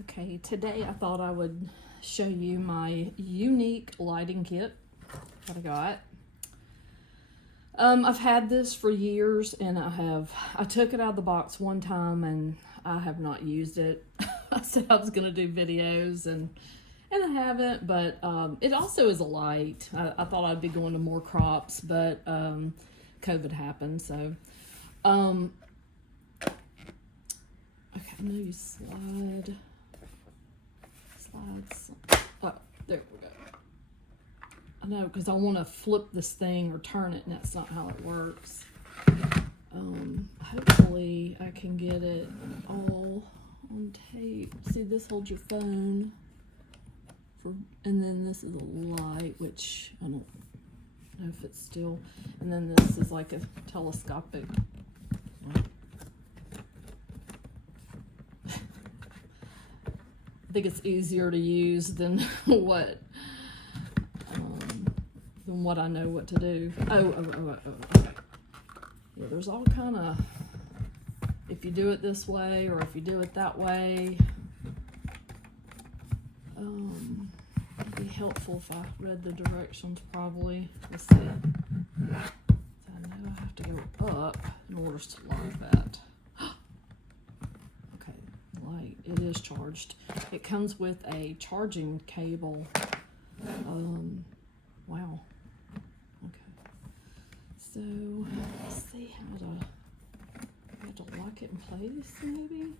Okay, today I thought I would show you my Unique lighting kit that I got. I've had this for years, and I took it out of the box one time and I have not used it. I said I was gonna do videos and I haven't, but it also is a light. I thought I'd be going to more crops, but COVID happened, so okay, I know you slide. Oh, there we go. I know, because I want to flip this thing or turn it, and that's not how it works. Hopefully I can get it all on tape. See, this holds your phone, and then this is a light, which I don't know if it's still, and then this is like a telescopic. I think it's easier to use than what I know what to do. Okay. Yeah, there's all kind of, if you do it this way or if you do it that way, it'd be helpful if I read the directions probably. Let's see. I know I have to go up in order to light that. Okay, light, it is charged. It comes with a charging cable. Wow. Okay. So let's see how to lock it in place maybe.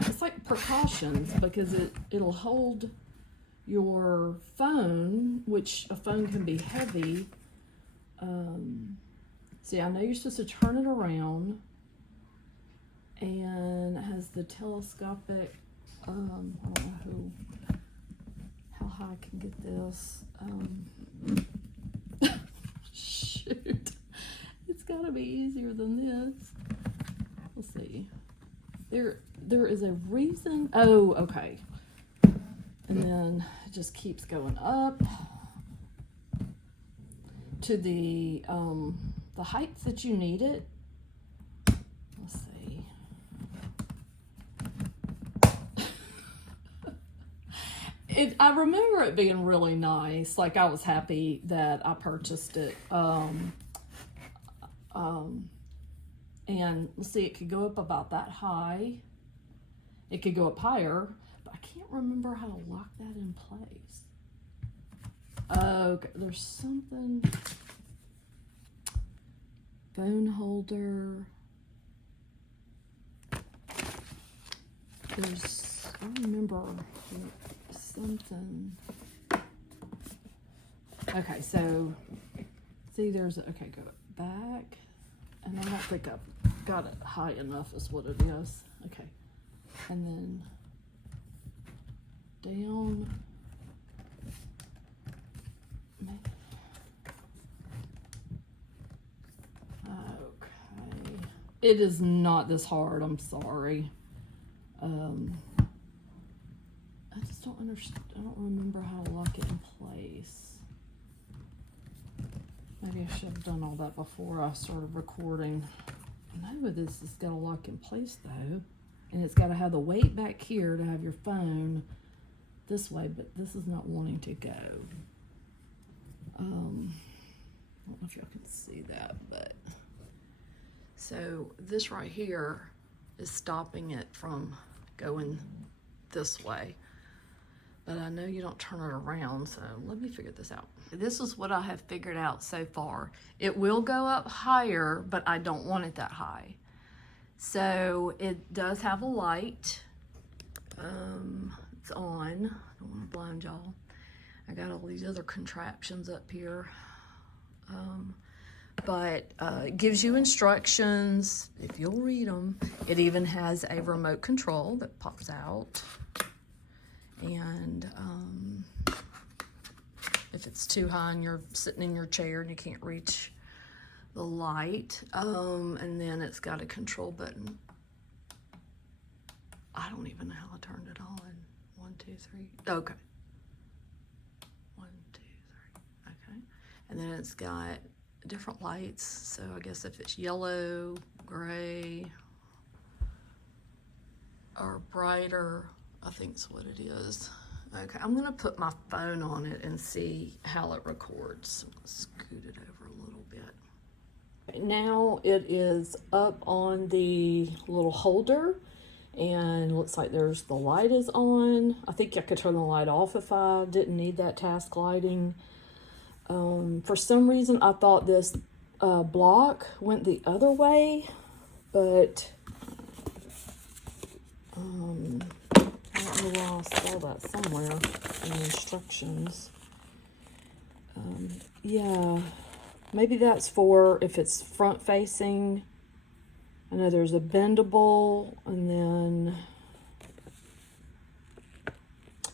It's like precautions because it'll hold your phone, which a phone can be heavy. See, I know you're supposed to turn it around, and it has the telescopic, I don't know how high I can get this. Shoot, it's gotta be easier than this. Let's see. There is a reason. Oh, okay. And then it just keeps going up to the height that you need it. Let's see. I remember it being really nice. Like, I was happy that I purchased it. And let's see, it could go up about that high. It could go up higher, but I can't remember how to lock that in place. Okay, there's something. Phone holder. I remember something. Okay, so see, okay, go back, and I don't think I've got it high enough is what it is. Okay, and then down. Okay, it is not this hard, I'm sorry. I just don't understand. I don't remember how to lock it in place. Maybe I should have done all that before I started recording. I know this has got to lock in place though, and it's got to have the weight back here to have your phone this way, but this is not wanting to go. I don't know if y'all can see that, but so this right here is stopping it from going this way. But I know you don't turn it around, so let me figure this out. This is what I have figured out so far. It will go up higher, but I don't want it that high. So it does have a light. It's on. I don't want to blind y'all. I got all these other contraptions up here. But it gives you instructions if you'll read them. It even has a remote control that pops out. And if it's too high and you're sitting in your chair and you can't reach the light, and then it's got a control button. I don't even know how I turned it on. 1, 2, 3. Okay. 1, 2, 3. Okay. And then it's got different lights. So I guess if it's yellow, gray, or brighter I think is what it is. Okay, I'm gonna put my phone on it and see how it records. Scoot it over a little bit. Now it is up on the little holder, and looks like there's the light is on. I think I could turn the light off if I didn't need that task lighting. For some reason I thought this block went the other way, but I don't know where I saw that somewhere in the instructions. Yeah, maybe that's for if it's front facing. I know there's a bendable, and then,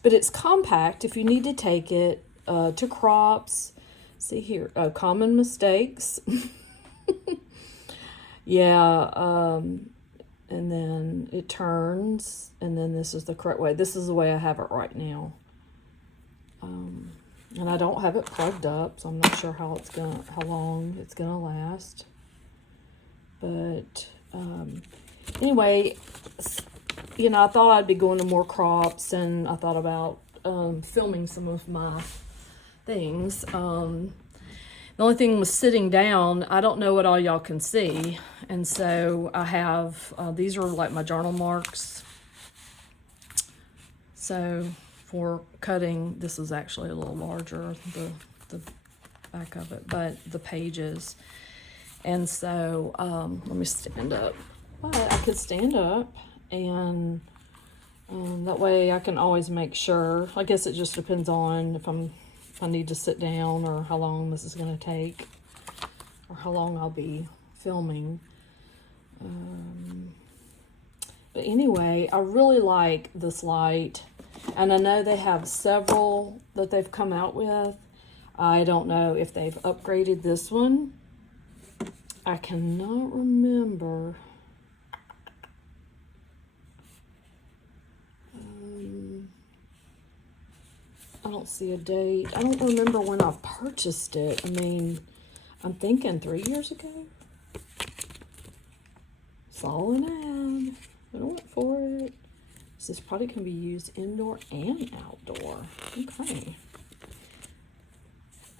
but it's compact if you need to take it to crops. See here, common mistakes. Yeah, and then it turns, and then this is the correct way. This is the way I have it right now. And I don't have it plugged up, so I'm not sure how long it's gonna last. But anyway, you know, I thought I'd be going to more crops, and I thought about filming some of my things. The only thing was sitting down. I don't know what all y'all can see, and so I have these are like my journal marks. So for cutting, this is actually a little larger, the back of it, but the pages. And so let me stand up. But I could stand up, and that way I can always make sure. I guess it just depends on if I need to sit down, or how long this is going to take, or how long I'll be filming. But anyway, I really like this light, and I know they have several that they've come out with. I don't know if they've upgraded this one. I cannot remember. I don't see a date. I don't remember when I purchased it. I mean, I'm thinking 3 years ago. Saw an ad. I went for it. This product can be used indoor and outdoor. Okay.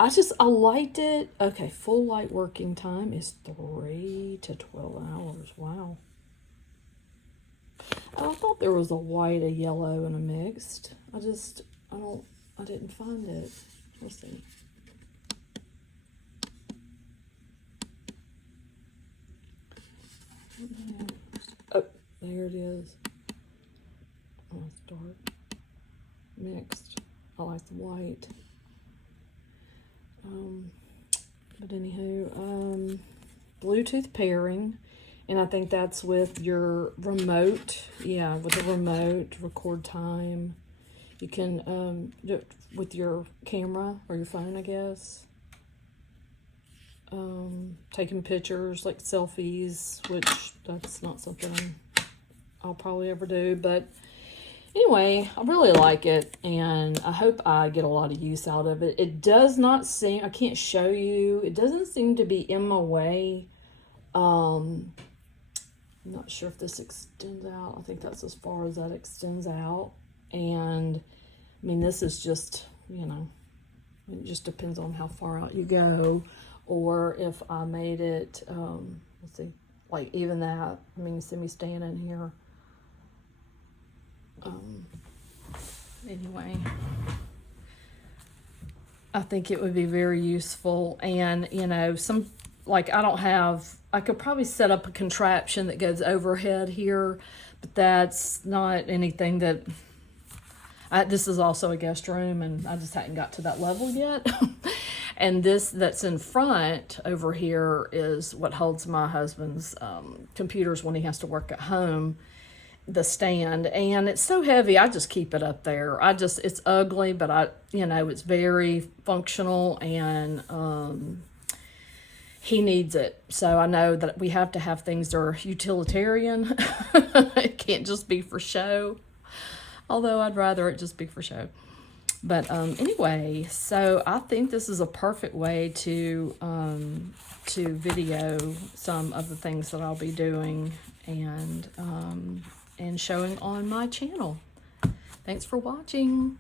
I liked it. Okay, full light working time is 3 to 12 hours. Wow. I thought there was a white, a yellow, and a mixed. I didn't find it. Let's see. Oh, there it is. Oh, it's dark. Mixed. I like the white. But anywho, Bluetooth pairing, and I think that's with your remote. Yeah, with the remote, record time. You can do it with your camera or your phone, I guess. Taking pictures, like selfies, which that's not something I'll probably ever do. But anyway, I really like it, and I hope I get a lot of use out of it. It does not seem, I can't show you, it doesn't seem to be in my way. I'm not sure if this extends out. I think that's as far as that extends out. And I mean, this is just, you know, it just depends on how far out you go, or if I made it, let's see, like even that, I mean, you see me standing here. Anyway, I think it would be very useful. And, you know, I could probably set up a contraption that goes overhead here, but that's not anything that, this is also a guest room, and I just hadn't got to that level yet. And this that's in front over here is what holds my husband's computers when he has to work at home, the stand. And it's so heavy, I just keep it up there. It's ugly, but it's very functional, and he needs it. So I know that we have to have things that are utilitarian. It can't just be for show. Although I'd rather it just be for show. But anyway, so I think this is a perfect way to video some of the things that I'll be doing, and showing on my channel. Thanks for watching.